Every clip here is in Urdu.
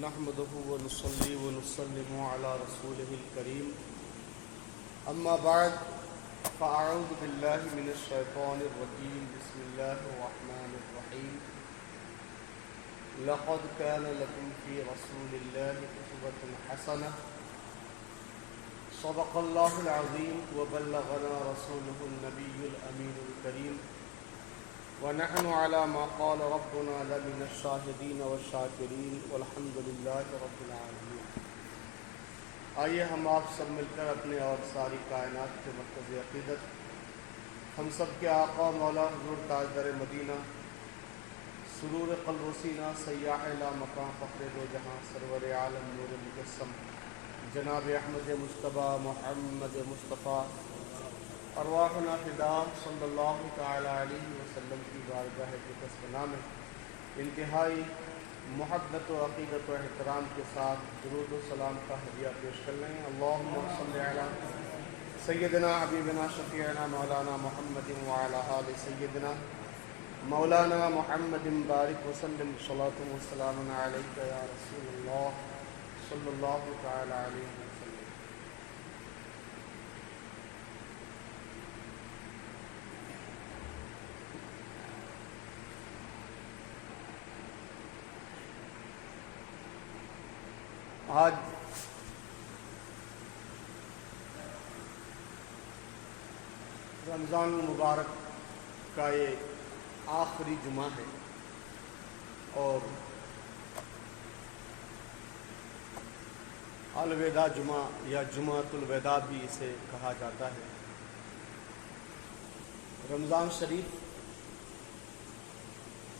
نحمده ونصلي ونسلم على رسوله الكريم اما بعد فاعوذ بالله من الشيطان الرجيم بسم الله الرحمن الرحيم لقد كان لكم في رسول الله أسوة حسنة صدق الله العظيم وبلغنا رسوله النبي الأمين الكريم ونحن على ما قال ربنا لمن الشاهدين والشاكرين والحمد لله رب العالمين۔ آئیے ہم آپ سب مل کر اپنے اور ساری کائنات کے مرکز عقیدت ہم سب کے آقا مولا حضور تاجدار مدینہ سرور قلب و سینہ سیاح لا مکان فخر دو جہاں سرور عالم نور مجسم جناب احمد مجتبیٰ محمد مصطفیٰ ارواحنا فدا صلی اللہ تعالی علیہ وسلم کی بارگاہ قدس پناہ میں انتہائی محبت و عقیدت و احترام کے ساتھ درود و سلام کا ہدیہ پیش کر لیں۔ اللہم صلی علی سیدنا حبیبنا شفیعنا مولانا محمد وعلی آل سیدنا مولانا محمد بارک وسلم صلاۃ و سلام علیک یا رسول اللہ صلی اللہ تعالی علیہ وسلم۔ آج رمضان المبارک کا یہ آخری جمعہ ہے اور الوداع جمعہ یا جمعۃ الوداع بھی اسے کہا جاتا ہے۔ رمضان شریف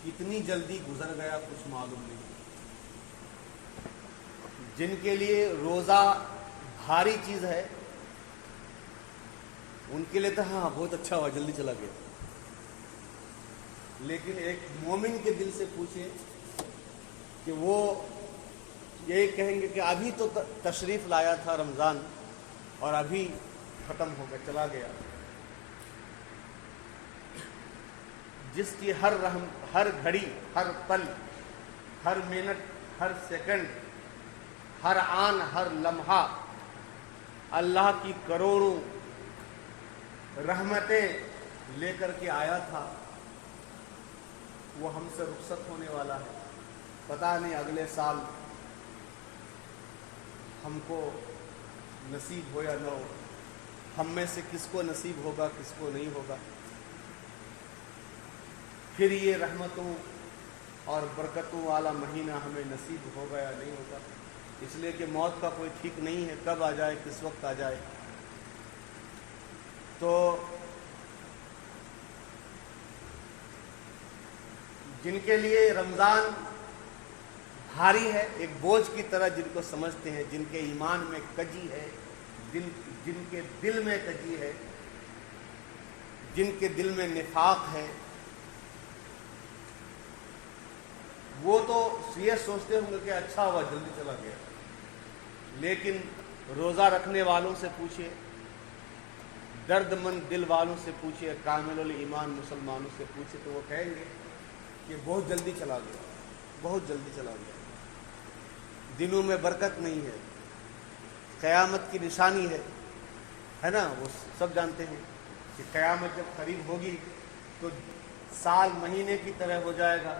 کتنی جلدی گزر گیا کچھ معلوم نہیں۔ جن کے لیے روزہ بھاری چیز ہے ان کے لیے تو ہاں بہت اچھا ہوا جلدی چلا گیا، لیکن ایک مومن کے دل سے پوچھیں کہ وہ یہی کہیں گے کہ ابھی تو تشریف لایا تھا رمضان اور ابھی ختم ہو گیا چلا گیا۔ جس کی ہر گھڑی، ہر پل، ہر منٹ، ہر سیکنڈ، ہر آن، ہر لمحہ اللہ کی کروڑوں رحمتیں لے کر کے آیا تھا، وہ ہم سے رخصت ہونے والا ہے۔ پتہ نہیں اگلے سال ہم کو نصیب ہو یا نہ ہو، ہم میں سے کس کو نصیب ہوگا کس کو نہیں ہوگا، پھر یہ رحمتوں اور برکتوں والا مہینہ ہمیں نصیب ہوگا یا نہیں ہوگا، اس لیے کہ موت کا کوئی ٹھیک نہیں ہے، کب آ جائے کس وقت آ جائے۔ تو جن کے لیے رمضان بھاری ہے، ایک بوجھ کی طرح جن کو سمجھتے ہیں، جن کے ایمان میں کجی ہے، جن کے دل میں کجی ہے، جن کے دل میں نفاق ہے، وہ تو یہ سوچتے ہوں گے کہ اچھا ہوا جلدی چلا گیا، لیکن روزہ رکھنے والوں سے پوچھئے، درد مند دل والوں سے پوچھئے، کامل الایمان مسلمانوں سے پوچھئے تو وہ کہیں گے کہ بہت جلدی چلا گیا، بہت جلدی چلا گیا، دنوں میں برکت نہیں ہے، قیامت کی نشانی ہے نا۔ وہ سب جانتے ہیں کہ قیامت جب قریب ہوگی تو سال مہینے کی طرح ہو جائے گا،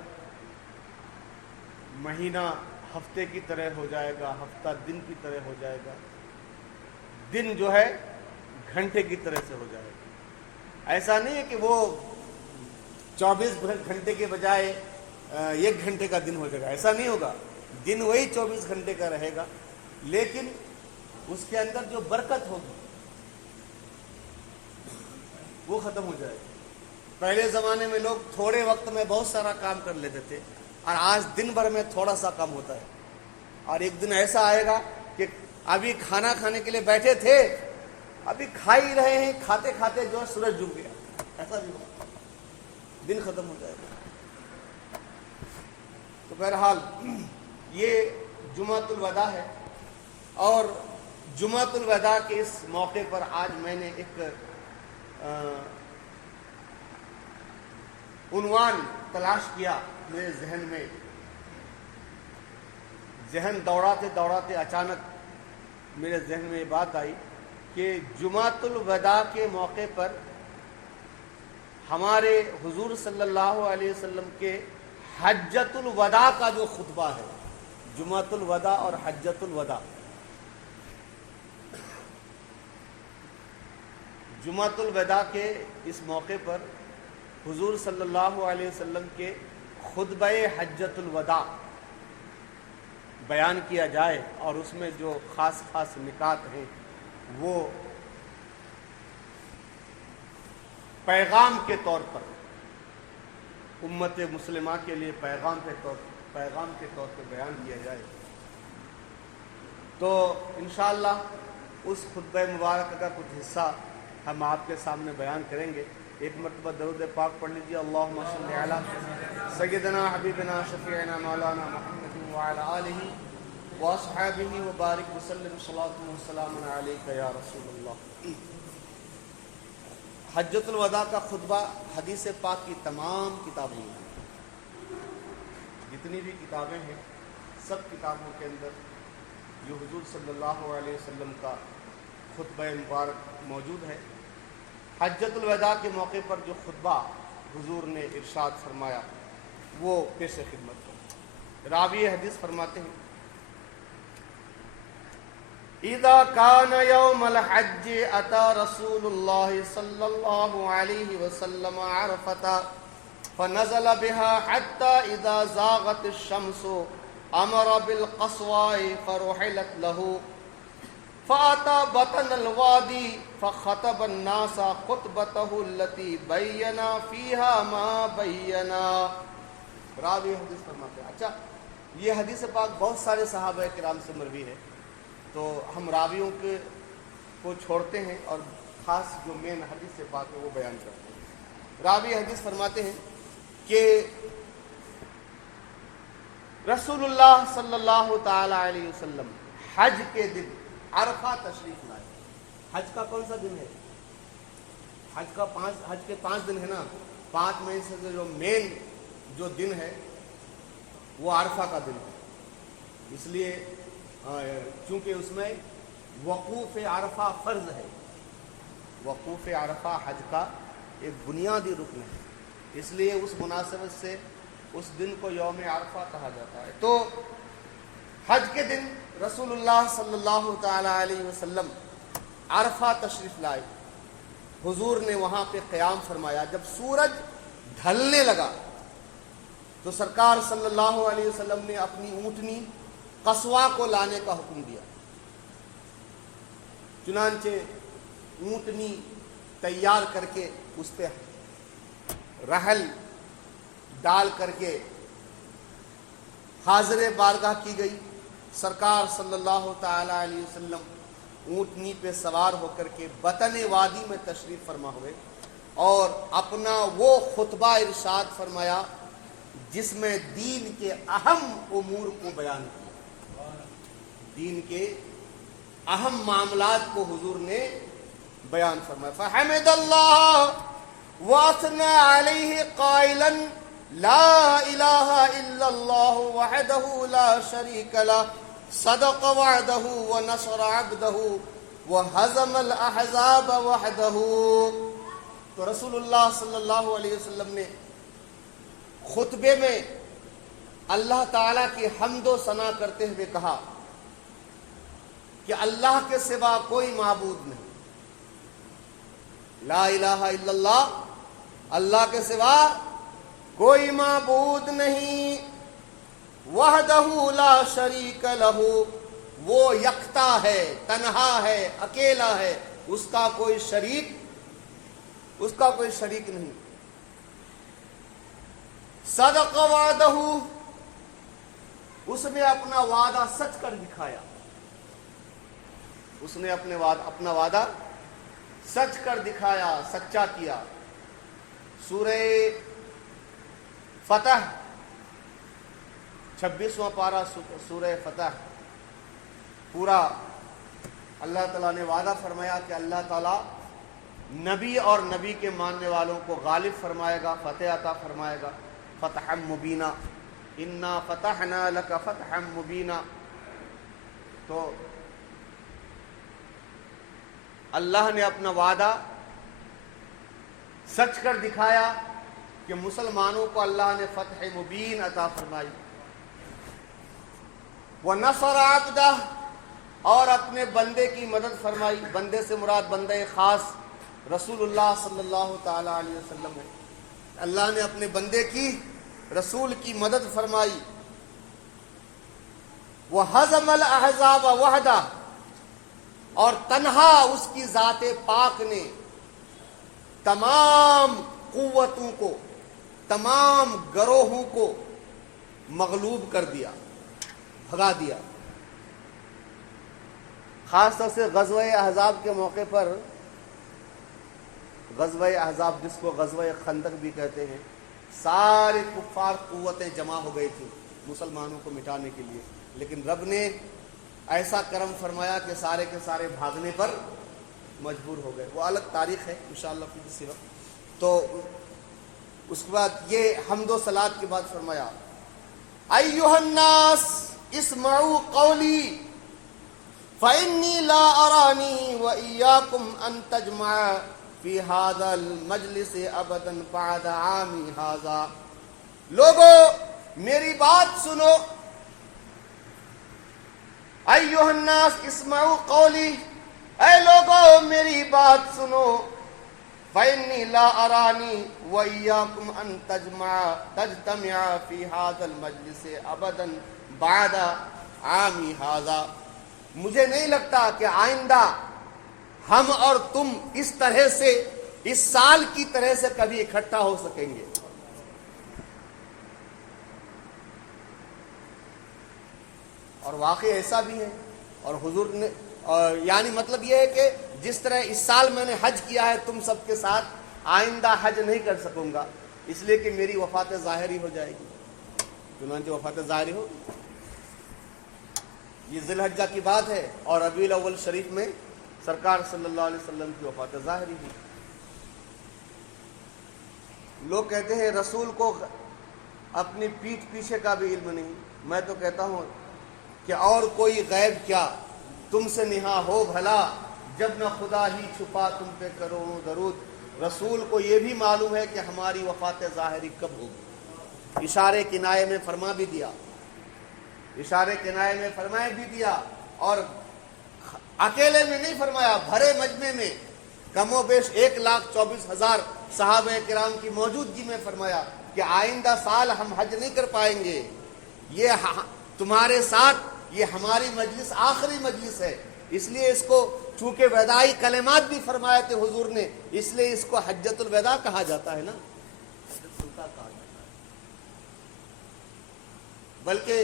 مہینہ ہفتے کی طرح ہو جائے گا، ہفتہ دن کی طرح ہو جائے گا، دن جو ہے گھنٹے کی طرح سے ہو جائے گا۔ ایسا نہیں ہے کہ وہ 24 گھنٹے کے بجائے 1 گھنٹے کا دن ہو جائے گا، ایسا نہیں ہوگا، دن وہی 24 گھنٹے کا رہے گا، لیکن اس کے اندر جو برکت ہوگی وہ ختم ہو جائے گی۔ پہلے زمانے میں لوگ تھوڑے وقت میں بہت سارا کام کر لیتے تھے، اور آج دن بھر میں تھوڑا سا کام ہوتا ہے، اور ایک دن ایسا آئے گا کہ ابھی کھانا کھانے کے لیے بیٹھے تھے، ابھی کھا ہی رہے ہیں، کھاتے کھاتے جو ہے سورج ڈوب گیا، ایسا بھی ہوگا، دن ختم ہو جائے گا۔ تو بہرحال یہ جمعۃ الوداع ہے، اور جمعۃ الوداع کے اس موقع پر آج میں نے ایک عنوان تلاش کیا، میرے ذہن ذہن دوڑاتے دوڑاتے اچانک میرے ذہن میں یہ بات آئی کہ جمعۃ الوداع کے موقع پر ہمارے حضور صلی اللہ علیہ وسلم کے حجۃ الوداع کا جو خطبہ ہے، جمعۃ الوداع اور حجۃ الوداع، جمعۃ الوداع کے اس موقع پر حضور صلی اللہ علیہ وسلم کے خطبہ حجۃ الوداع بیان کیا جائے اور اس میں جو خاص خاص نکات ہیں وہ پیغام کے طور پر امت مسلمہ کے لیے پیغام کے طور پہ بیان کیا جائے، تو انشاءاللہ اس خطبہ مبارکہ کا کچھ حصہ ہم آپ کے سامنے بیان کریں گے۔ ایک مرتبہ درود پاک پڑھ لیجیے، اللہم صلی علی سیدنا حبیبنا شفیعنا مولانا محمد وعلی آلہ واصحابہ وبارک وسلم صلاۃ وسلام علیک یا رسول اللہ۔ حجۃ الوداع کا خطبہ حدیث پاک کی تمام کتابوں میں، جتنی بھی کتابیں ہیں سب کتابوں کے اندر جو حضور صلی اللہ علیہ وسلم کا خطبہ مبارک موجود ہے۔ حجۃ الوداع کے موقع پر جو خطبہ حضور نے ارشاد فرمایا وہ پیش خدمت ہے۔ راوی حدیث فرماتے ہیں، اذا كان يوم الحج اتى رسول الله صلى الله عليه وسلم عرفة فنزل بها حتى اذا زاغت الشمس امر بالقصواء فرحلت له فاتى بطن الوادي فخطب الناس خطبته التي بين فيها ما بين۔ راوی حدیث فرماتے ہیں، اچھا یہ حدیث پاک بہت سارے صحابہ کرام سے مروی ہے، تو ہم راویوں کو چھوڑتے ہیں اور خاص جو مین حدیث سے پاک ہے وہ بیان کرتے ہیں۔ راوی حدیث فرماتے ہیں کہ رسول اللہ صلی اللہ تعالی علیہ وسلم حج کے دن عرفہ تشریف لائے۔ حج کا کون سا دن ہے؟ حج کے 5 دن ہے نا، 5 میں سے جو مین جو دن ہے وہ عرفہ کا دن ہے، اس لیے چونکہ اس میں وقوف عرفہ فرض ہے، وقوف عرفہ حج کا ایک بنیادی رکن ہے، اس لیے اس مناسبت سے اس دن کو یوم عرفہ کہا جاتا ہے۔ تو حج کے دن رسول اللہ صلی اللہ تعالی علیہ وسلم عرفہ تشریف لائے، حضور نے وہاں پہ قیام فرمایا۔ جب سورج ڈھلنے لگا تو سرکار صلی اللہ علیہ وسلم نے اپنی اونٹنی قصوا کو لانے کا حکم دیا، چنانچہ اونٹنی تیار کر کے اس پہ رحل ڈال کر کے حاضر بارگاہ کی گئی۔ سرکار صلی اللہ تعالی علیہ وسلم اونٹنی پہ سوار ہو کر کے بطن وادی میں تشریف فرما ہوئے اور اپنا وہ خطبہ ارشاد فرمایا جس میں دین کے اہم امور کو بیان کیا، دین کے اہم معاملات کو حضور نے بیان فرمایا۔ فحمد اللہ واثنى علیہ قائلا لا الہ الا اللہ وحدہ لا شریک لہ صدق وعدہ ونصر عبدہ وہزم الاحزاب وحدہ۔ تو رسول اللہ صلی اللہ علیہ وسلم نے خطبے میں اللہ تعالیٰ کی حمد و ثنا کرتے ہوئے کہا کہ اللہ کے سوا کوئی معبود نہیں، لا الہ الا اللہ، اللہ کے سوا کوئی معبود نہیں، وحدہ لا شریک لہ، وہ یکتا ہے، تنہا ہے، اکیلا ہے، اس کا کوئی شریک نہیں۔ صدق وعدہ، اس نے اپنا وعدہ سچ کر دکھایا، اس نے اپنا وعدہ سچ کر دکھایا، سچا کیا۔ سورہ فتح 26واں پارہ سورہ فتح پورا اللہ تعالیٰ نے وعدہ فرمایا کہ اللہ تعالیٰ نبی اور نبی کے ماننے والوں کو غالب فرمائے گا، فتح عطا فرمائے گا۔ فتحا مبینہ، انا فتحنا لک فتحا مبینہ، تو اللہ نے اپنا وعدہ سچ کر دکھایا کہ مسلمانوں کو اللہ نے فتح مبین عطا فرمائی. وَنَصَرَ عَبْدَهُ، اور اپنے بندے کی مدد فرمائی. بندے سے مراد بندہ خاص رسول اللہ صلی اللہ تعالی علیہ وسلم ہے. اللہ نے اپنے بندے کی، رسول کی مدد فرمائی. وَهَزَمَ الْأَحْزَابَ وَحْدَهُ، اور تنہا اس کی ذات پاک نے تمام قوتوں کو، تمام گروہوں کو مغلوب کر دیا، بھگا دیا. خاص طور سے غزوہ احزاب کے موقع پر، غزوہ احزاب جس کو غزوہ خندق بھی کہتے ہیں، سارے کفار قوتیں جمع ہو گئی تھیں مسلمانوں کو مٹانے کے لیے، لیکن رب نے ایسا کرم فرمایا کہ سارے کے سارے بھاگنے پر مجبور ہو گئے. وہ الگ تاریخ ہے انشاءاللہ کسی وقت. تو اس کے بعد یہ حمد و صلات کے بعد فرمایا ایھا الناس اسمعوا قولی فإنی لا ارانی وإیاکم ان تجمع فی ھذا المجلس ابدا بعد عامی ھذا. لوگو میری بات سنو. ایھا الناس اسمعوا قولی، اے لوگو میری بات سنو. فإنی لا ارانی وإیاکم ان تجتمع فی ھذا المجلس ابدا بعد عامی ھذا. مجھے نہیں لگتا کہ آئندہ ہم اور تم اس طرح سے، اس سال کی طرح سے کبھی اکٹھا ہو سکیں گے. اور واقعی ایسا بھی ہے. اور حضور نے یعنی مطلب یہ ہے کہ جس طرح اس سال میں نے حج کیا ہے تم سب کے ساتھ، آئندہ حج نہیں کر سکوں گا، اس لیے کہ میری وفات ظاہری ہو جائے گی. چنانچہ وفات ظاہری ہوگی. یہ ذی الحجہ کی بات ہے، اور ربیع الاول شریف میں سرکار صلی اللہ علیہ وسلم کی وفات ظاہری ہوئی. لوگ کہتے ہیں رسول کو اپنی پیٹھ پیچھے کا بھی علم نہیں. میں تو کہتا ہوں کہ اور کوئی غیب کیا تم سے نہا ہو بھلا، جب نہ خدا ہی چھپا تم پہ کروڑوں درود. رسول کو یہ بھی معلوم ہے کہ ہماری وفات ظاہری کب ہوگی. اشارے کنائے میں فرما بھی دیا، اشارے کنائے میں فرمائے بھی دیا، اور اکیلے میں نہیں فرمایا، بھرے مجمع میں کم و بیش 1,24,000 صحابہ کرام کی موجودگی میں فرمایا کہ آئندہ سال ہم حج نہیں کر پائیں گے. یہ تمہارے ساتھ یہ ہماری مجلس آخری مجلس ہے، اس لیے اس کو چونکہ وداعی کلمات بھی فرمائے تھے حضور نے، اس لیے اس کو حجۃ الوداع کہا جاتا ہے نا، حجۃ الوداع کہا جاتا ہے. بلکہ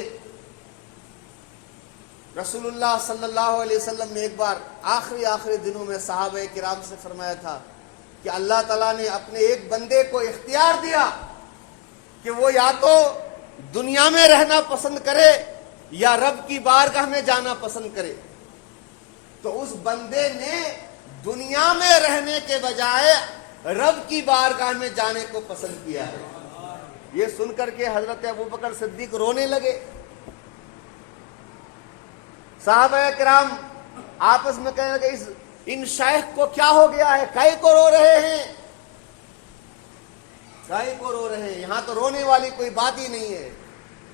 رسول اللہ صلی اللہ علیہ وسلم نے ایک بار آخری دنوں میں صحابہ کرام سے فرمایا تھا کہ اللہ تعالیٰ نے اپنے ایک بندے کو اختیار دیا کہ وہ یا تو دنیا میں رہنا پسند کرے یا رب کی بارگاہ میں جانا پسند کرے. تو اس بندے نے دنیا میں رہنے کے بجائے رب کی بارگاہ میں جانے کو پسند کیا ہے. یہ سن کر کے حضرت ابوبکر صدیق رونے لگے. صحابہ کرام آپس میں کہنے لگے ان شیخ کو کیا ہو گیا ہے، کاہے کو رو رہے ہیں، کاہے کو رو رہے ہیں. یہاں تو رونے والی کوئی بات ہی نہیں ہے.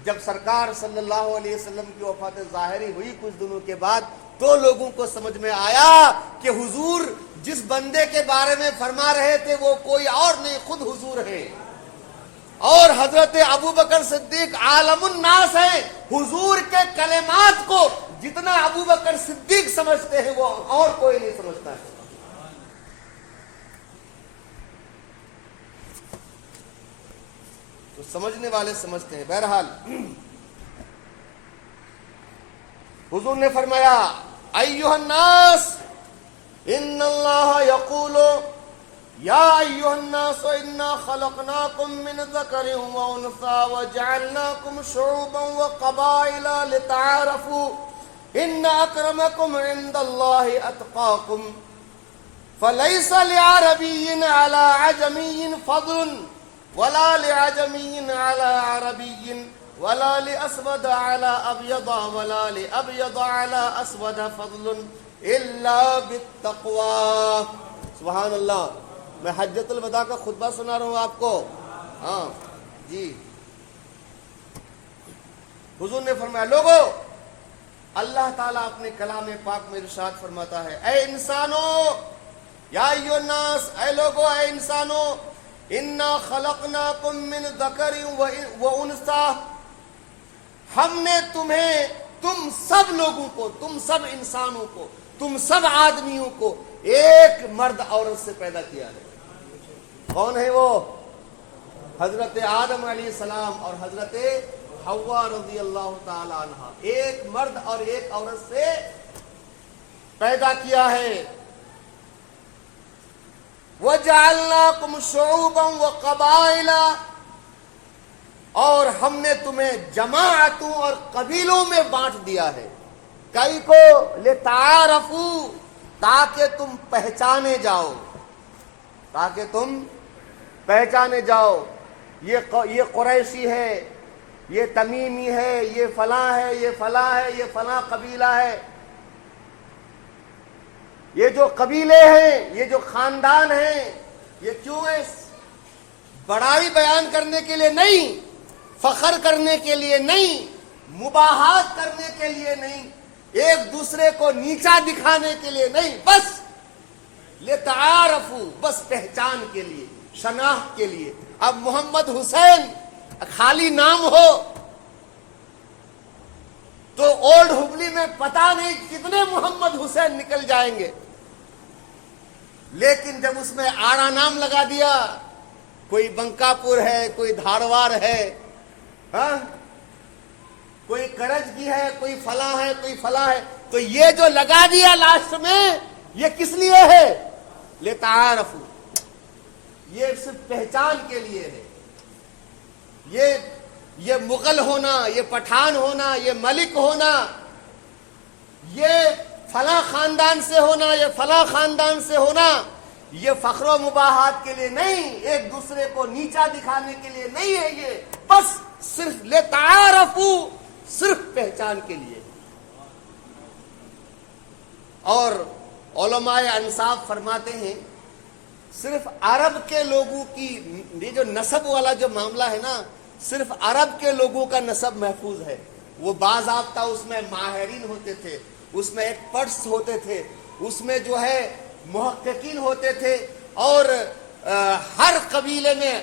جب سرکار صلی اللہ علیہ وسلم کی وفات ظاہری ہوئی کچھ دنوں کے بعد، تو لوگوں کو سمجھ میں آیا کہ حضور جس بندے کے بارے میں فرما رہے تھے وہ کوئی اور نہیں، خود حضور ہیں. اور حضرت ابوبکر صدیق عالم الناس ہیں. حضور کے کلمات کو جتنا ابوبکر صدیق سمجھتے ہیں وہ اور کوئی نہیں سمجھتا ہے. تو سمجھنے والے سمجھتے ہیں. بہرحال حضور نے فرمایا ایھا الناس ان اللہ یقول یا ایھا الناس انا خلقناکم من ذکر و انثی وجعلناکم شعوبا وقبائل لتعارفوا ان اکرمکم عند اللہ اتقاکم فلیس لعربی علی عجمی فضل ولا لعجمی علی عربی ولا لأسود على أبيض ولا لأبيض على أسود فضل إلا بالتقوى. سبحان اللہ. میں حجۃ الوداع کا خطبہ سنا رہا ہوں آپ کو. ہاں جی. حضور نے فرمایا لوگو، اللہ تعالیٰ اپنے کلام پاک میں ارشاد فرماتا ہے، اے انسانوں، یا ایھا الناس، اے لوگو، اے انسانوں، انا خلقناکم من ذکر و انثی، ہم نے تمہیں، تم سب لوگوں کو، تم سب انسانوں کو، تم سب آدمیوں کو ایک مرد عورت سے پیدا کیا ہے. کون ہے وہ؟ حضرت آدم علیہ السلام اور حضرت حوا رضی اللہ تعالی عنہ. ایک مرد اور ایک عورت سے پیدا کیا ہے. وَجَعَلْنَاكُمْ شُعُوبًا وَقَبَائِلًا، اور ہم نے تمہیں جماعتوں اور قبیلوں میں بانٹ دیا ہے. کئی کو لِتَعَارَفُوا، تاکہ تم پہچانے جاؤ، تاکہ تم پہچانے جاؤ. یہ قریشی ہے، یہ تمیمی ہے، یہ فلاں ہے، یہ فلاں ہے، یہ فلاں قبیلہ ہے. یہ جو قبیلے ہیں، یہ جو خاندان ہیں، یہ کیوں ہے؟ بڑائی بیان کرنے کے لیے نہیں، فخر کرنے کے لیے نہیں، مباحات کرنے کے لیے نہیں، ایک دوسرے کو نیچا دکھانے کے لیے نہیں، بس لتعارفوا، بس پہچان کے لیے، شناخت کے لیے. اب محمد حسین خالی نام ہو تو اولڈ ہبلی میں پتہ نہیں کتنے محمد حسین نکل جائیں گے. لیکن جب اس میں آڑا نام لگا دیا، کوئی بنکاپور ہے، کوئی دھارواڑ ہے، ہاں، کوئی کرجگی ہے، کوئی فلاں ہے، کوئی فلاں ہے، تو یہ جو لگا دیا لاسٹ میں، یہ کس لیے ہے؟ لتعارفوا، یہ صرف پہچان کے لیے ہے. یہ مغل ہونا، یہ پٹھان ہونا، یہ ملک ہونا، یہ فلاں خاندان سے ہونا، یہ فلاں خاندان سے ہونا، یہ فخر و مباحات کے لیے نہیں، ایک دوسرے کو نیچا دکھانے کے لیے نہیں ہے. یہ بس صرف لتعارفوا، صرف پہچان کے لیے. اور علماء انصاف فرماتے ہیں صرف عرب کے لوگوں کی، یہ جو نسب والا جو معاملہ ہے نا، صرف عرب کے لوگوں کا نسب محفوظ ہے. وہ باضابطہ اس میں ماہرین ہوتے تھے، اس میں ایکسپرٹس ہوتے تھے، اس میں جو ہے محققین ہوتے تھے، اور ہر قبیلے میں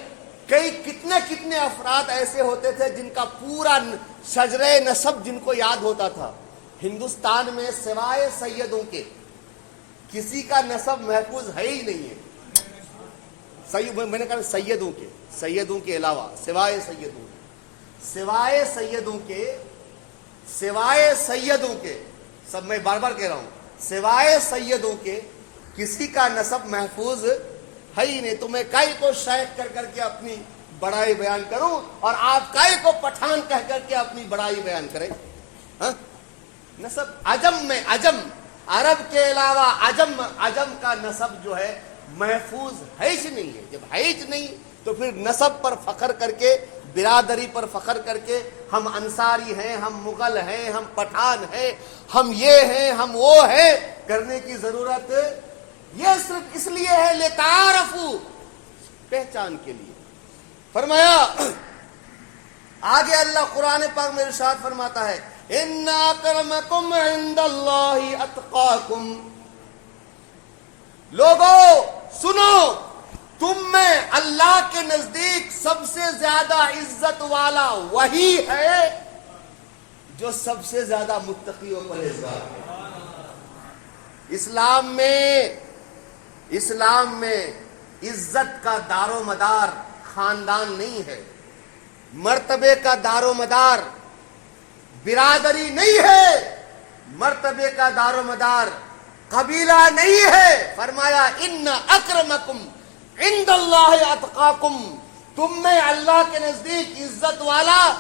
کتنے افراد ایسے ہوتے تھے جن کا پورا شجرہ نسب جن کو یاد ہوتا تھا. ہندوستان میں سوائے سیدوں کے کسی کا نسب محفوظ ہے ہی نہیں ہے. میں نے کہا سیدوں کے علاوہ، سوائے سیدوں کے، سب میں بار بار کہہ رہا ہوں، سوائے سیدوں کے کسی کا نسب محفوظ ہے ہی نہیں. تو میں کئی کو شیخ کر کے اپنی بڑائی بیان کروں، اور آپ کئی کو پٹھان کر کے اپنی بڑائی بیان کریں. ہاں، نسب عجم میں، عرب کے علاوہ عجم کا نسب جو ہے محفوظ ہے ہی نہیں ہے. جب ہے ہی نہیں تو پھر نسب پر فخر کر کے، برادری پر فخر کر کے، ہم انصاری ہیں، ہم مغل ہیں، ہم پٹھان ہیں، ہم یہ ہیں، ہم وہ ہیں، کرنے کی ضرورت یہ صرف اس لیے ہے لتعارفوا، پہچان کے لیے. فرمایا آگے اللہ قرآن پاک میں ارشاد فرماتا ہے، ان اکرمکم عند اللہ اتقاکم. لوگوں سنو، تم میں اللہ کے نزدیک سب سے زیادہ عزت والا وہی ہے جو سب سے زیادہ متقی و پرہیزگار ہے. اسلام میں عزت کا دار و مدار خاندان نہیں ہے، مرتبے کا دار و مدار برادری نہیں ہے، مرتبے کا دار و مدار قبیلہ نہیں ہے. فرمایا ان اکرمکم عند اللہ اتقاکم، تم میں اللہ کے نزدیک عزت والا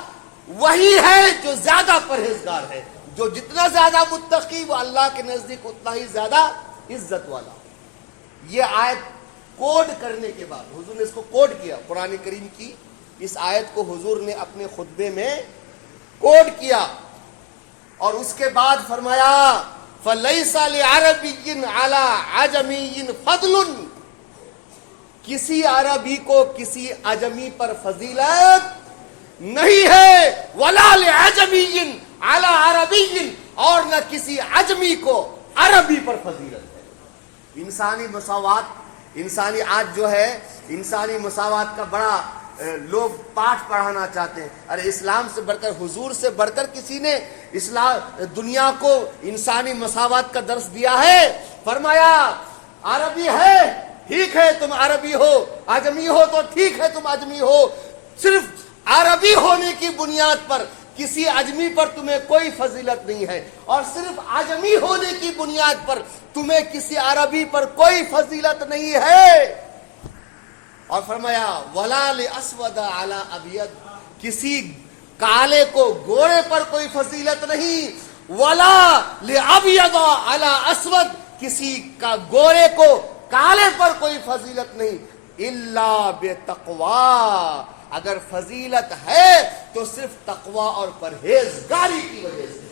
وہی ہے جو زیادہ پرہیزگار ہے. جو جتنا زیادہ متقی وہ اللہ کے نزدیک اتنا ہی زیادہ عزت والا. یہ آیت کوڈ کرنے کے بعد حضور نے اس کو کوڈ کیا، قرآن کریم کی اس آیت کو حضور نے اپنے خطبے میں کوڈ کیا، اور اس کے بعد فرمایا فَلَيْسَ لِعَرَبِيٍّ عَلَىٰ عَجَمِيٍّ فَضْلٌ، کسی عربی کو کسی عجمی پر فضیلت نہیں ہے، وَلَا لِعَجَمِيٍّ عَلَىٰ عَرَبِيٍّ، اور نہ کسی عجمی کو عربی پر فضیلت ہے۔ انسانی مساوات، انسانی آج جو ہے انسانی مساوات کا بڑا لوگ پاٹھ پڑھانا چاہتے ہیں۔ ارے اسلام سے بڑھ کر، حضور سے بڑھ کر کسی نے اسلام دنیا کو انسانی مساوات کا درس دیا ہے؟ فرمایا عربی ہے ٹھیک ہے تم عربی ہو، عجمی ہو تو ٹھیک ہے تم عجمی ہو، صرف عربی ہونے کی بنیاد پر کسی عجمی پر تمہیں کوئی فضیلت نہیں ہے، اور صرف عجمی ہونے کی بنیاد پر تمہیں کسی عربی پر کوئی فضیلت نہیں ہے۔ اور فرمایا وَلَا لِأَسْوَدَ عَلَىٰ أَبْيَضٍ، کسی کالے کو گورے پر کوئی فضیلت نہیں، وَلَا لِأَبْيَضَ عَلَىٰ أَسْوَدٍ، کسی کا گورے کو کالے پر کوئی فضیلت نہیں، إِلَّا بِتَقْوَىٰ، اگر فضیلت ہے تو صرف تقوی اور پرہیزگاری کی وجہ سے۔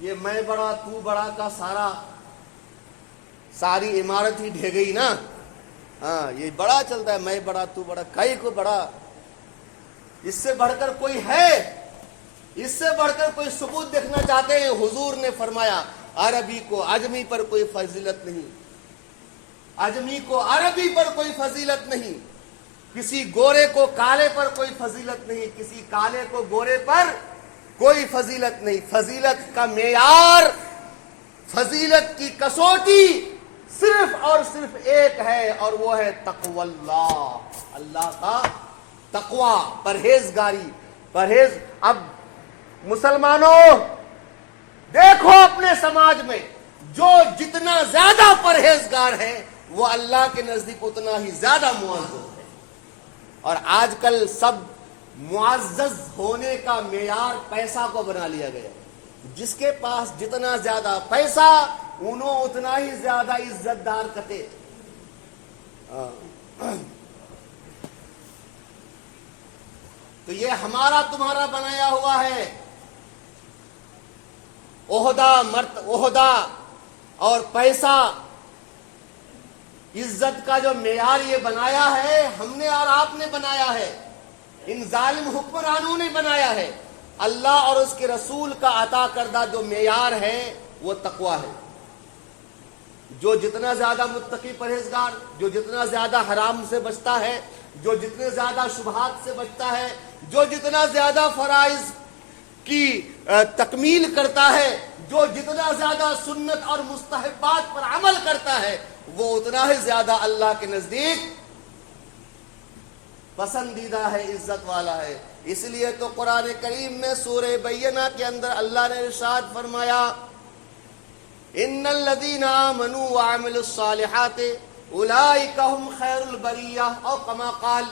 یہ میں بڑا تو بڑا کا ساری عمارت ہی ڈھے گئی نا۔ ہاں یہ بڑا چلتا ہے، میں بڑا تو بڑا، کئی کو بڑا، اس سے بڑھ کر کوئی ہے؟ اس سے بڑھ کر کوئی ثبوت دیکھنا چاہتے ہیں؟ حضور نے فرمایا عربی کو عجمی پر کوئی فضیلت نہیں، عجمی کو عربی پر کوئی فضیلت نہیں، کسی گورے کو کالے پر کوئی فضیلت نہیں، کسی کالے کو گورے پر کوئی فضیلت نہیں۔ فضیلت کا معیار، فضیلت کی کسوٹی صرف اور صرف ایک ہے، اور وہ ہے تقوی اللہ، اللہ کا تقوی، پرہیزگاری، پرہیز۔ اب مسلمانوں دیکھو اپنے سماج میں جو جتنا زیادہ پرہیزگار ہے وہ اللہ کے نزدیک اتنا ہی زیادہ معزز ہے، اور آج کل سب معزز ہونے کا معیار پیسہ کو بنا لیا گیا، جس کے پاس جتنا زیادہ پیسہ انہوں اتنا ہی زیادہ عزت دار کتے۔ تو یہ ہمارا تمہارا بنایا ہوا ہے عہدہ اور پیسہ، عزت کا جو معیار یہ بنایا ہے ہم نے اور آپ نے بنایا ہے، ان ظالم حکمرانوں نے بنایا ہے۔ اللہ اور اس کے رسول کا عطا کردہ جو معیار ہے وہ تقوی ہے۔ جو جتنا زیادہ متقی پرہیزگار، جو جتنا زیادہ حرام سے بچتا ہے، جو جتنے زیادہ شبہات سے بچتا ہے، جو جتنا زیادہ فرائض کی تکمیل کرتا ہے، جو جتنا زیادہ سنت اور مستحبات پر عمل کرتا ہے، وہ اتنا ہی زیادہ اللہ کے نزدیک پسندیدہ ہے، عزت والا ہے۔ اس لیے تو قرآن کریم میں سورہ بینہ کے اندر اللہ نے ارشاد فرمایا ان الذین آمنوا وعملوا الصالحات اولئک هم خیر البریہ، او کما قال،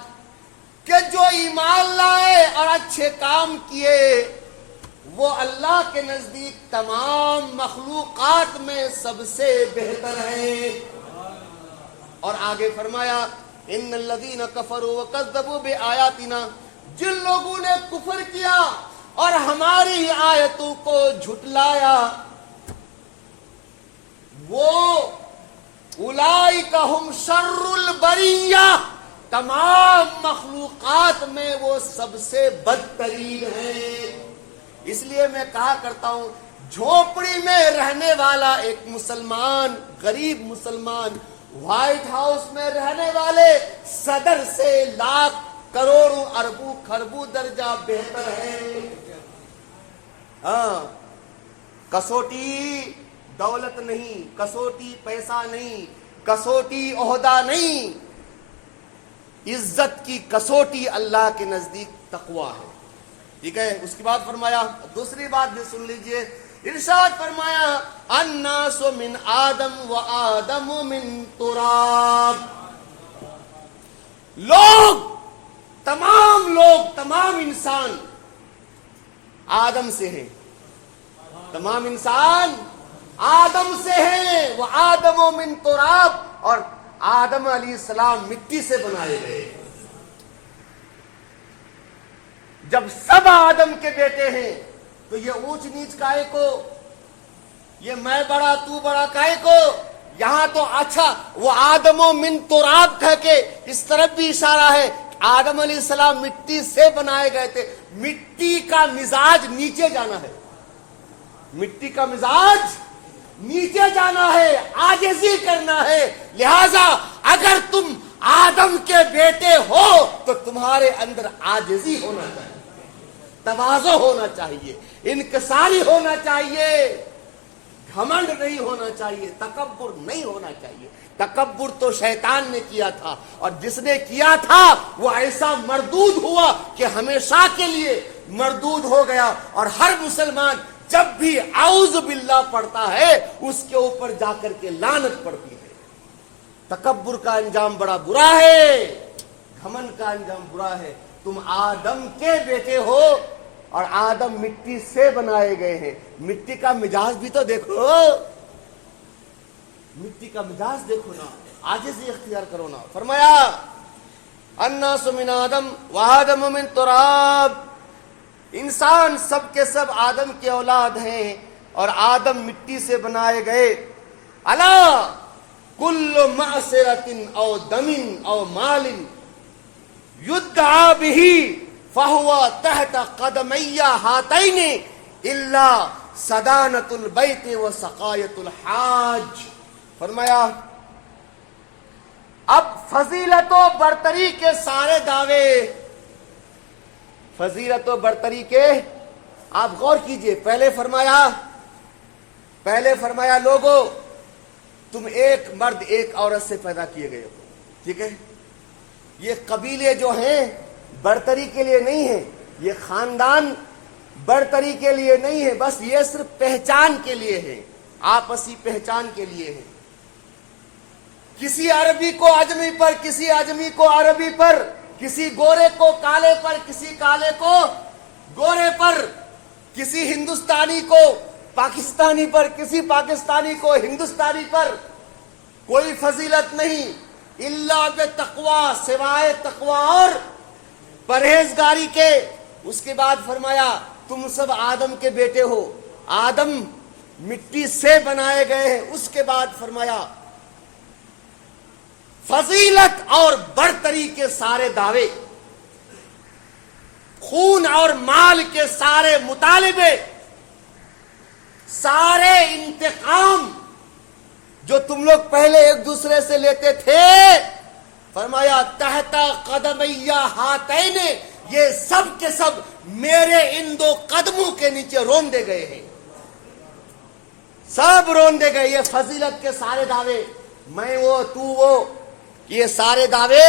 کہ جو ایمان لائے اور اچھے کام کیے وہ اللہ کے نزدیک تمام مخلوقات میں سب سے بہتر ہیں۔ اور آگے فرمایا ان الذین کفروا وکذبوا بآیاتنا، جن لوگوں نے کفر کیا اور ہماری آیتوں کو جھٹلایا، وہ اولئک ہم شر البریہ، تمام مخلوقات میں وہ سب سے بدترین ہیں۔ اس لیے میں کہا کرتا ہوں جھوپڑی میں رہنے والا ایک مسلمان، غریب مسلمان، وائٹ ہاؤس میں رہنے والے صدر سے لاکھ کروڑوں اربوں خربوں درجہ بہتر ہے۔ ہاں، کسوٹی دولت نہیں، کسوٹی پیسہ نہیں، کسوٹی عہدہ نہیں، عزت کی کسوٹی اللہ کے نزدیک تقوی ہے۔ ٹھیک ہے، اس کے بعد فرمایا، دوسری بات بھی سن لیجئے، ارشاد فرمایا الناس من آدم و آدم من تراب، تمام انسان آدم سے ہیں، تمام انسان آدم سے ہیں، وہ آدم من تراب، اور آدم علیہ السلام مٹی سے بنائے گئے۔ جب سب آدم کے بیٹے ہیں تو یہ اونچ نیچ کائے کو، یہ میں بڑا تو بڑا کائے کو؟ یہاں تو اچھا وہ آدم و من تراب کہہ کے اس طرف بھی اشارہ ہے، آدم علیہ السلام مٹی سے بنائے گئے تھے، مٹی کا مزاج نیچے جانا ہے، مٹی کا مزاج نیچے جانا ہے، عاجزی کرنا ہے، لہذا اگر تم آدم کے بیٹے ہو تو تمہارے اندر عاجزی ہونا چاہیے، تواضع ہونا چاہیے، انکساری ہونا چاہیے، گھمنڈ نہیں ہونا چاہیے، تکبر نہیں ہونا چاہیے۔ تکبر تو شیطان نے کیا تھا، اور جس نے کیا تھا وہ ایسا مردود ہوا کہ ہمیشہ کے لیے مردود ہو گیا، اور ہر مسلمان جب بھی اعوذ باللہ پڑھتا ہے اس کے اوپر جا کر کے لعنت پڑتی ہے۔ تکبر کا انجام بڑا برا ہے، گھمنڈ کا انجام برا ہے۔ تم آدم کے بیٹے ہو اور آدم مٹی سے بنائے گئے ہیں، مٹی کا مزاج بھی تو دیکھو، مٹی کا مزاج دیکھو نا، عاجزی اختیار کرو نا۔ فرمایا الناس من آدم وآدم من تراب، انسان سب کے سب آدم کی اولاد ہیں اور آدم مٹی سے بنائے گئے۔ الا کل معصرۃ او دم او مال یدعى به فهو تحت قدمی ہاتین الا صدانۃ البیت وسقایۃ الحاج۔ فرمایا اب فضیلت و برتری کے سارے دعوے، فضیلت و برتری کے، آپ غور کیجئے، پہلے فرمایا لوگو تم ایک مرد ایک عورت سے پیدا کیے گئے ہو، ٹھیک ہے؟ یہ قبیلے جو ہیں برتری کے لیے نہیں ہیں، یہ خاندان برتری کے لیے نہیں ہے، بس یہ صرف پہچان کے لیے ہے، آپسی پہچان کے لیے ہے۔ کسی عربی کو اجمی پر، کسی اجمی کو عربی پر، کسی گورے کو کالے پر، کسی کالے کو گورے پر، کسی ہندوستانی کو پاکستانی پر، کسی پاکستانی کو ہندوستانی پر، کوئی فضیلت نہیں الا بتقوی، سوائے تقوی اور پرہیزگاری کے۔ اس کے بعد فرمایا تم سب آدم کے بیٹے ہو، آدم مٹی سے بنائے گئے ہیں۔ اس کے بعد فرمایا فضیلت اور برتری کے سارے دعوے، خون اور مال کے سارے مطالبے، سارے انتقام جو تم لوگ پہلے ایک دوسرے سے لیتے تھے، فرمایا تحت قدمی ہاتین، یہ سب کے سب میرے ان دو قدموں کے نیچے رون دے گئے ہیں، سب رون دے گئے۔ یہ فضیلت کے سارے دعوے، میں وہ تو وہ، یہ سارے دعوے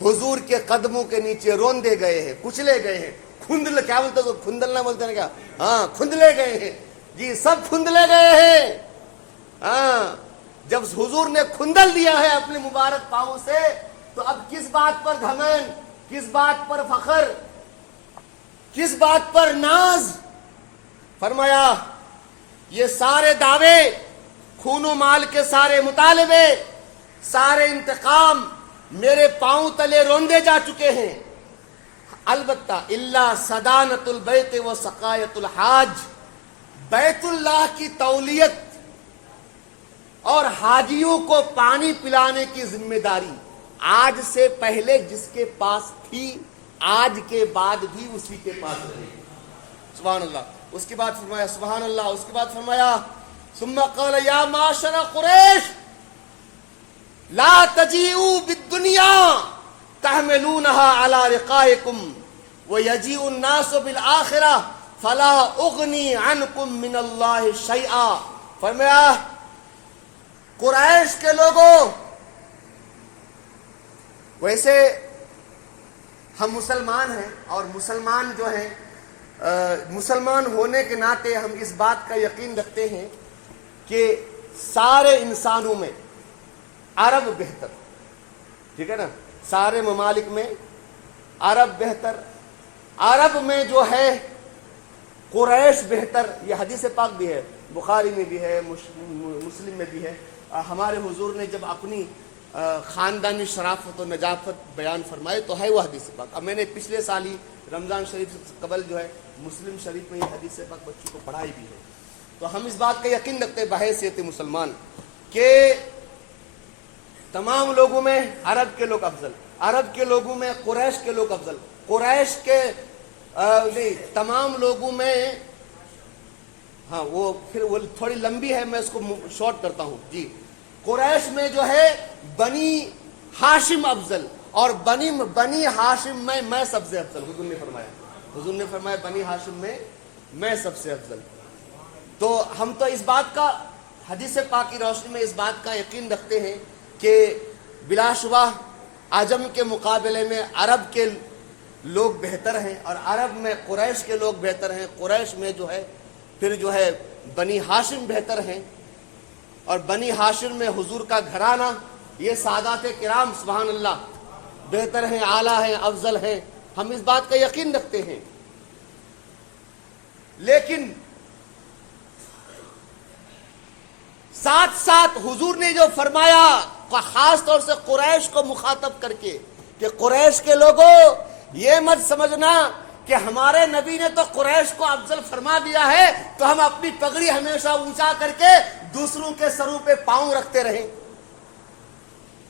حضور کے قدموں کے نیچے رون دے گئے ہیں، کچلے گئے ہیں، کھندل، کیا بولتے ہیں کھندلنا بولتے ہیں کیا؟ ہاں کھندلے گئے ہیں جی، سب کھندلے گئے ہیں۔ ہاں جب حضور نے کھندل دیا ہے اپنے مبارک پاؤں سے، تو اب کس بات پر گھمنڈ، کس بات پر فخر، کس بات پر ناز؟ فرمایا یہ سارے دعوے، خون و مال کے سارے مطالبے، سارے انتقام میرے پاؤں تلے روندے جا چکے ہیں، البتہ الا صدانۃ البیت و سقایۃ الحاج، بیت اللہ کی تولیت اور حاجیوں کو پانی پلانے کی ذمہ داری آج سے پہلے جس کے پاس تھی، آج کے بعد بھی اسی کے پاس رہے گی۔ سبحان اللہ۔ اس کے بعد فرمایا سبحان اللہ، اس کے بعد فرمایا ثم قال یا معاشر قریش لا تجیئوا بالدنیا تحملونها على رقائکم ویجیء الناس بالآخرہ فلا اغنی عنکم من اللہ شیئا۔ فرمایا قریش کے لوگوں، ویسے ہم مسلمان ہیں اور مسلمان جو ہیں، مسلمان ہونے کے ناطے ہم اس بات کا یقین رکھتے ہیں کہ سارے انسانوں میں عرب بہتر، ٹھیک ہے نا، سارے ممالک میں عرب بہتر، عرب میں جو ہے قریش بہتر۔ یہ حدیث پاک بھی ہے، بخاری میں بھی ہے، مسلم میں بھی ہے۔ ہمارے حضور نے جب اپنی خاندانی شرافت و نجافت بیان فرمائے تو ہے وہ حدیث پاک. اب میں نے پچھلے سال ہی رمضان شریف سے قبل جو ہے مسلم شریف میں یہ حدیث پاک بچوں کو پڑھائی بھی ہے. تو ہم اس بات کا یقین رکھتے ہیں بحیثیت مسلمان کہ تمام لوگوں میں عرب کے لوگ افضل، عرب کے لوگوں میں قریش کے لوگ افضل، قریش کے نہیں تمام لوگوں میں، ہاں وہ پھر وہ تھوڑی لمبی ہے، میں اس کو شارٹ کرتا ہوں. جی قریش میں جو ہے بنی ہاشم افضل، اور بنی ہاشم میں سب سے افضل. حضور نے فرمایا بنی ہاشم میں سب سے افضل. تو ہم تو اس بات کا حدیث پاک کی روشنی میں اس بات کا یقین رکھتے ہیں کہ بلا شبہ عجم کے مقابلے میں عرب کے لوگ بہتر ہیں، اور عرب میں قریش کے لوگ بہتر ہیں، قریش میں جو ہے پھر جو ہے بنی ہاشم بہتر ہیں، اور بنی ہاشم میں حضور کا گھرانہ یہ سادات کرام سبحان اللہ بہتر ہیں، اعلیٰ ہیں، افضل ہیں. ہم اس بات کا یقین رکھتے ہیں. لیکن ساتھ ساتھ حضور نے جو فرمایا خاص طور سے قریش کو مخاطب کر کے کہ قریش کے لوگوں یہ مت سمجھنا کہ ہمارے نبی نے تو قریش کو افضل فرما دیا ہے تو ہم اپنی پگڑی ہمیشہ اونچا کر کے دوسروں کے سروں پہ پاؤں رکھتے رہیں.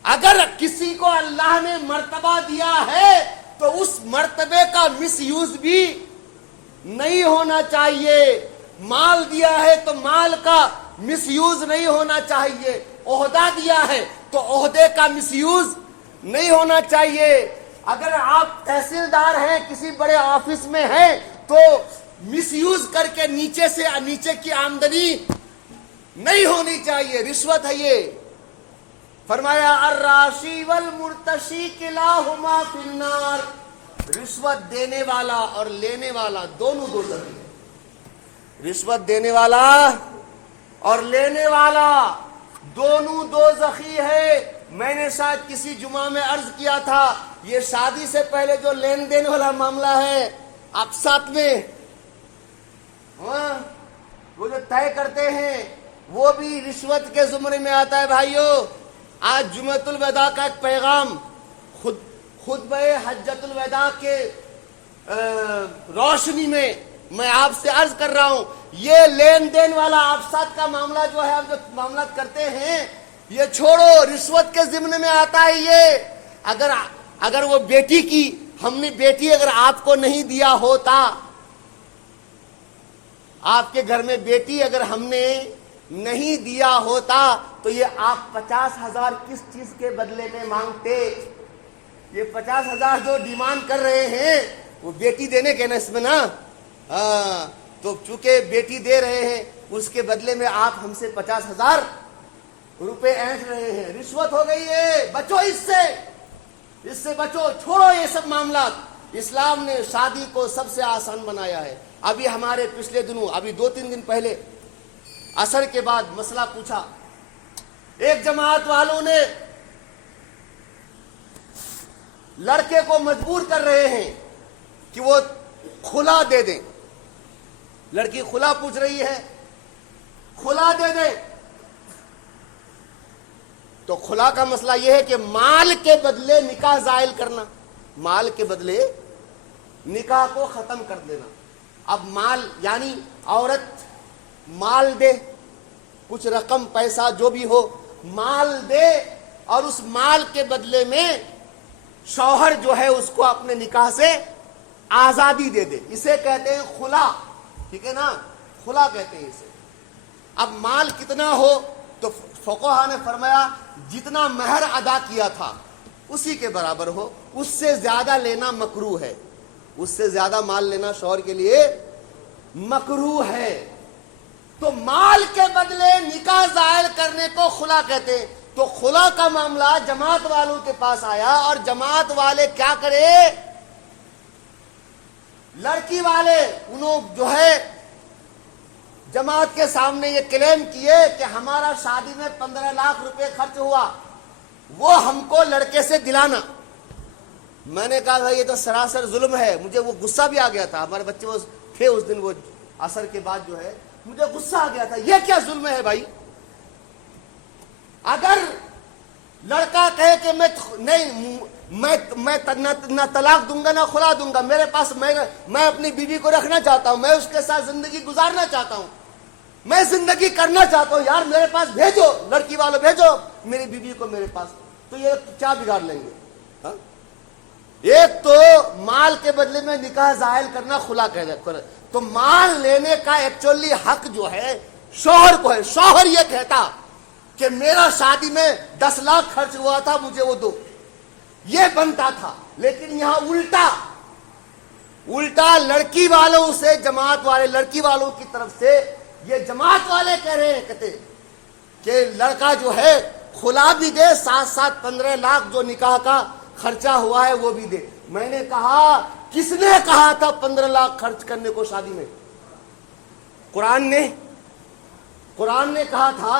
اگر کسی کو اللہ نے مرتبہ دیا ہے تو اس مرتبے کا مس یوز بھی نہیں ہونا چاہیے. مال دیا ہے تو مال کا مس یوز نہیں ہونا چاہیے. عہدہ دیا ہے تو عہدے کا مس یوز نہیں ہونا چاہیے. اگر آپ تحصیلدار ہیں کسی بڑے آفس میں ہیں تو مس یوز کر کے نیچے کی آمدنی نہیں ہونی چاہیے. رشوت ہے یہ. فرمایا الراشی والمرتشی کلاہما فی النار. رشوت دینے والا اور لینے والا دونوں دو زخی ہیں. رشوت دینے والا اور لینے والا دونوں دو زخی ہے. میں نے شاید کسی جمعہ میں عرض کیا تھا یہ شادی سے پہلے جو لین دین والا معاملہ ہے آپ ساتھ میں وہ جو طے کرتے ہیں وہ بھی رشوت کے زمرے میں آتا ہے. بھائیو آج جمعۃ الوداع کا ایک پیغام خطبہ حجۃ الوداع کے روشنی میں میں آپ سے عرض کر رہا ہوں. یہ لین دین والا آفسات کا معاملہ جو ہے آپ جو معاملات کرتے ہیں یہ چھوڑو. رشوت کے ضمن میں آتا ہے یہ. اگر وہ بیٹی کی ہم نے بیٹی اگر آپ کو نہیں دیا ہوتا، آپ کے گھر میں بیٹی اگر ہم نے نہیں دیا ہوتا تو یہ آپ 50,000 کس چیز کے بدلے میں مانگتے؟ یہ 50,000 جو ڈیمانڈ کر رہے ہیں وہ بیٹی دینے کے نا اس میں نا. تو چونکہ بیٹی دے رہے ہیں اس کے بدلے میں آپ ہم سے 50,000 روپے اینٹ رہے ہیں. رشوت ہو گئی ہے. بچو اس سے بچو. چھوڑو یہ سب معاملات. اسلام نے شادی کو سب سے آسان بنایا ہے. ابھی ہمارے پچھلے دنوں ابھی 2-3 دن پہلے عصر کے بعد مسئلہ پوچھا. ایک جماعت والوں نے لڑکے کو مجبور کر رہے ہیں کہ وہ کھلا دے دیں. لڑکی کھلا پوچھ رہی ہے کھلا دے دیں. تو کھلا کا مسئلہ یہ ہے کہ مال کے بدلے نکاح زائل کرنا، مال کے بدلے نکاح کو ختم کر دینا. اب مال یعنی عورت مال دے، کچھ رقم پیسہ جو بھی ہو مال دے، اور اس مال کے بدلے میں شوہر جو ہے اس کو اپنے نکاح سے آزادی دے دے. اسے کہتے ہیں خلا. ٹھیک ہے نا، خلا کہتے ہیں اسے. اب مال کتنا ہو تو فقہا نے فرمایا جتنا مہر ادا کیا تھا اسی کے برابر ہو. اس سے زیادہ لینا مکروہ ہے. اس سے زیادہ مال لینا شوہر کے لیے مکروہ ہے. تو مال کے بدلے نکاح زائل کرنے کو خلا کہتے ہیں. تو خلا کا معاملہ جماعت والوں کے پاس آیا اور جماعت والے کیا کرے، لڑکی والے انہوں جو ہے جماعت کے سامنے یہ کلیم کیے کہ ہمارا شادی میں 15 لاکھ روپے خرچ ہوا، وہ ہم کو لڑکے سے دلانا. میں نے کہا یہ تو سراسر ظلم ہے. مجھے وہ غصہ بھی آ گیا تھا. ہمارے بچے وہ تھے اس دن، وہ عصر کے بعد جو ہے مجھے غصہ آ گیا تھا. یہ کیا ظلم ہے بھائی؟ اگر لڑکا کہے کہ میں نہ طلاق دوں گا نہ خلا دوں گا، میرے پاس میں اپنی بیوی کو رکھنا چاہتا ہوں، میں اس کے ساتھ زندگی گزارنا چاہتا ہوں، میں زندگی کرنا چاہتا ہوں، یار میرے پاس بھیجو، لڑکی والوں بھیجو میری بیوی کو میرے پاس، تو یہ کیا بگاڑ لیں گے؟ ہاں؟ ایک تو مال کے بدلے میں نکاح زائل کرنا، خلا کہہ دے، تو مال لینے کا ایکچولی حق جو ہے شوہر کو ہے۔ شوہر یہ کہتا کہ میرا شادی میں 10 لاکھ خرچ ہوا تھا، مجھے وہ دو، یہ بنتا تھا، لیکن یہاں الٹا لڑکی والوں سے، جماعت والے لڑکی والوں کی طرف سے یہ جماعت والے کہہ رہے ہیں، کہتے کہ لڑکا جو ہے خلا بھی دے، ساتھ ساتھ 15 لاکھ جو نکاح کا خرچہ ہوا ہے وہ بھی دے۔ میں نے کہا کس نے کہا تھا 15 لاکھ خرچ کرنے کو شادی میں؟ قرآن نے کہا تھا،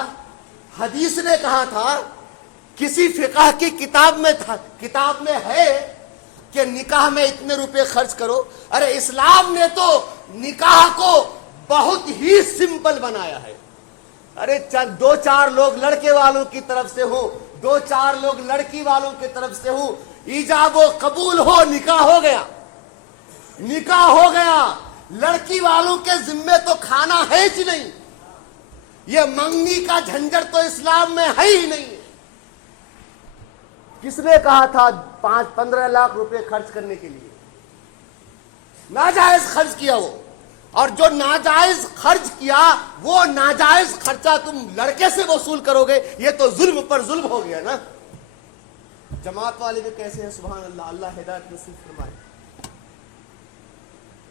حدیث نے کہا تھا، کسی فقہ کی کتاب میں ہے کہ نکاح میں اتنے روپے خرچ کرو؟ ارے اسلام نے تو نکاح کو بہت ہی سمپل بنایا ہے۔ ارے 2-4 لوگ لڑکے والوں کی طرف سے ہوں، 2-4 لوگ لڑکی والوں کی طرف سے ہوں، ایجاب و قبول ہو، نکاح ہو گیا۔ لڑکی والوں کے ذمے تو کھانا ہے ہی نہیں، یہ منگنی کا جھنجٹ تو اسلام میں ہے ہی نہیں۔ کس نے کہا تھا 15 لاکھ روپے خرچ کرنے کے لیے؟ ناجائز خرچ کیا وہ، اور جو ناجائز خرچ کیا وہ ناجائز خرچہ تم لڑکے سے وصول کرو گے، یہ تو ظلم پر ظلم ہو گیا نا۔ جماعت والے بھی کیسے ہیں؟ سبحان اللہ، اللہ ہدایت نصیب فرمائے۔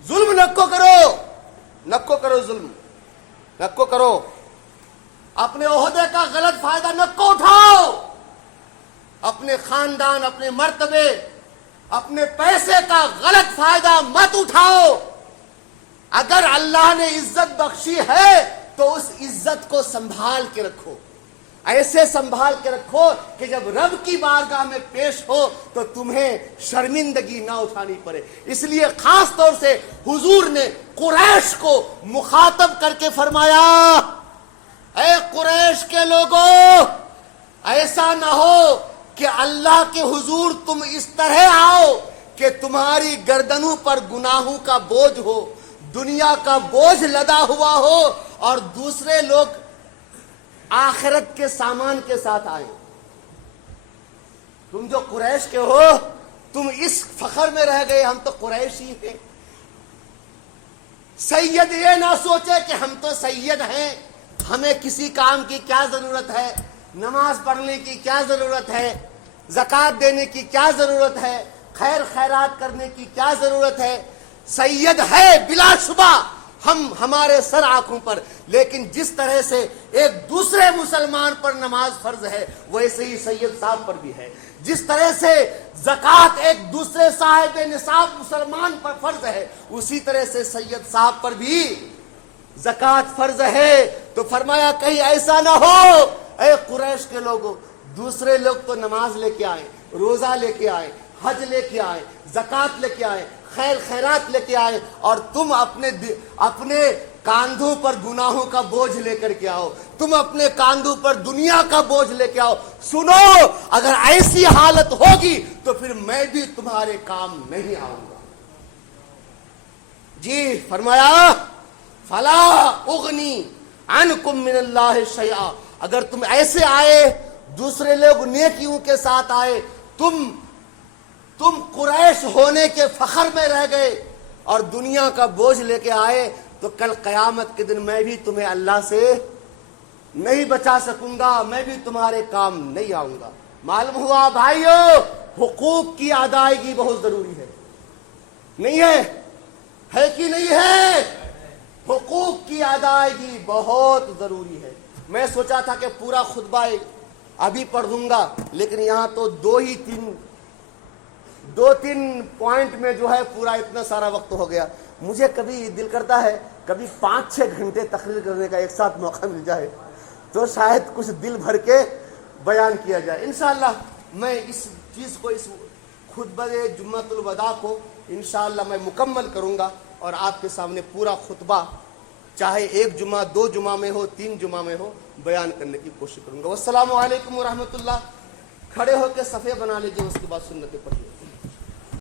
ظلم نکو کرو، ظلم نکو کرو، اپنے عہدے کا غلط فائدہ نکو اٹھاؤ، اپنے خاندان، اپنے مرتبے، اپنے پیسے کا غلط فائدہ مت اٹھاؤ۔ اگر اللہ نے عزت بخشی ہے تو اس عزت کو سنبھال کے رکھو، ایسے سنبھال کے رکھو کہ جب رب کی بارگاہ میں پیش ہو تو تمہیں شرمندگی نہ اٹھانی پڑے۔ اس لیے خاص طور سے حضور نے قریش کو مخاطب کر کے فرمایا، اے قریش کے لوگوں، ایسا نہ ہو کہ اللہ کے حضور تم اس طرح آؤ کہ تمہاری گردنوں پر گناہوں کا بوجھ ہو، دنیا کا بوجھ لدا ہوا ہو، اور دوسرے لوگ آخرت کے سامان کے ساتھ آئیں۔ تم جو قریش کے ہو، تم اس فخر میں رہ گئے ہم تو قریش ہی ہیں۔ سید یہ نہ سوچے کہ ہم تو سید ہیں، ہمیں کسی کام کی کیا ضرورت ہے، نماز پڑھنے کی کیا ضرورت ہے، زکوٰۃ دینے کی کیا ضرورت ہے، خیر خیرات کرنے کی کیا ضرورت ہے۔ سید ہے بلا شبہ ہمارے سر آنکھوں پر، لیکن جس طرح سے ایک دوسرے مسلمان پر نماز فرض ہے ویسے ہی سید صاحب پر بھی ہے، جس طرح سے زکوٰۃ ایک دوسرے صاحب نصاب مسلمان پر فرض ہے اسی طرح سے سید صاحب پر بھی زکوٰۃ فرض ہے۔ تو فرمایا کہیں ایسا نہ ہو اے قریش کے لوگوں، دوسرے لوگ تو نماز لے کے آئے، روزہ لے کے آئے، حج لے کے آئے، زکوٰۃ لے کے آئے، خیر خیرات لے کے آئے، اور تم اپنے کاندھوں پر گناہوں کا بوجھ لے کر کے آؤ، تم اپنے کاندھوں پر دنیا کا بوجھ لے کے آؤ۔ سنو، اگر ایسی حالت ہوگی تو پھر میں بھی تمہارے کام نہیں آؤں گا۔ جی فرمایا فلا اغنی عنکم من اللہ شیئا، اگر تم ایسے آئے، دوسرے لوگ نیکیوں کے ساتھ آئے، تم قریش ہونے کے فخر میں رہ گئے اور دنیا کا بوجھ لے کے آئے، تو کل قیامت کے دن میں بھی تمہیں اللہ سے نہیں بچا سکوں گا، میں بھی تمہارے کام نہیں آؤں گا۔ معلوم ہوا بھائیو، حقوق کی ادائیگی بہت ضروری ہے، نہیں ہے کہ نہیں ہے؟ حقوق کی ادائیگی بہت ضروری ہے۔ میں سوچا تھا کہ پورا خطبہ ابھی پڑھ دوں گا، لیکن یہاں تو دو تین پوائنٹ میں جو ہے پورا اتنا سارا وقت ہو گیا۔ مجھے کبھی دل کرتا ہے کبھی 5-6 گھنٹے تقریر کرنے کا ایک ساتھ موقع مل جائے تو شاید کچھ دل بھر کے بیان کیا جائے۔ انشاءاللہ میں اس چیز کو، اس خطبہ جمعۃ الوداع کو انشاءاللہ میں مکمل کروں گا اور آپ کے سامنے پورا خطبہ، چاہے 1 جمعہ 2 جمعہ میں ہو 3 جمعہ میں ہو، بیان کرنے کی کوشش کروں گا۔ والسلام علیکم ورحمۃ اللہ۔ کھڑے ہو کے صفے بنا لیجیے, اس کے بعد سنتیں پڑھیے.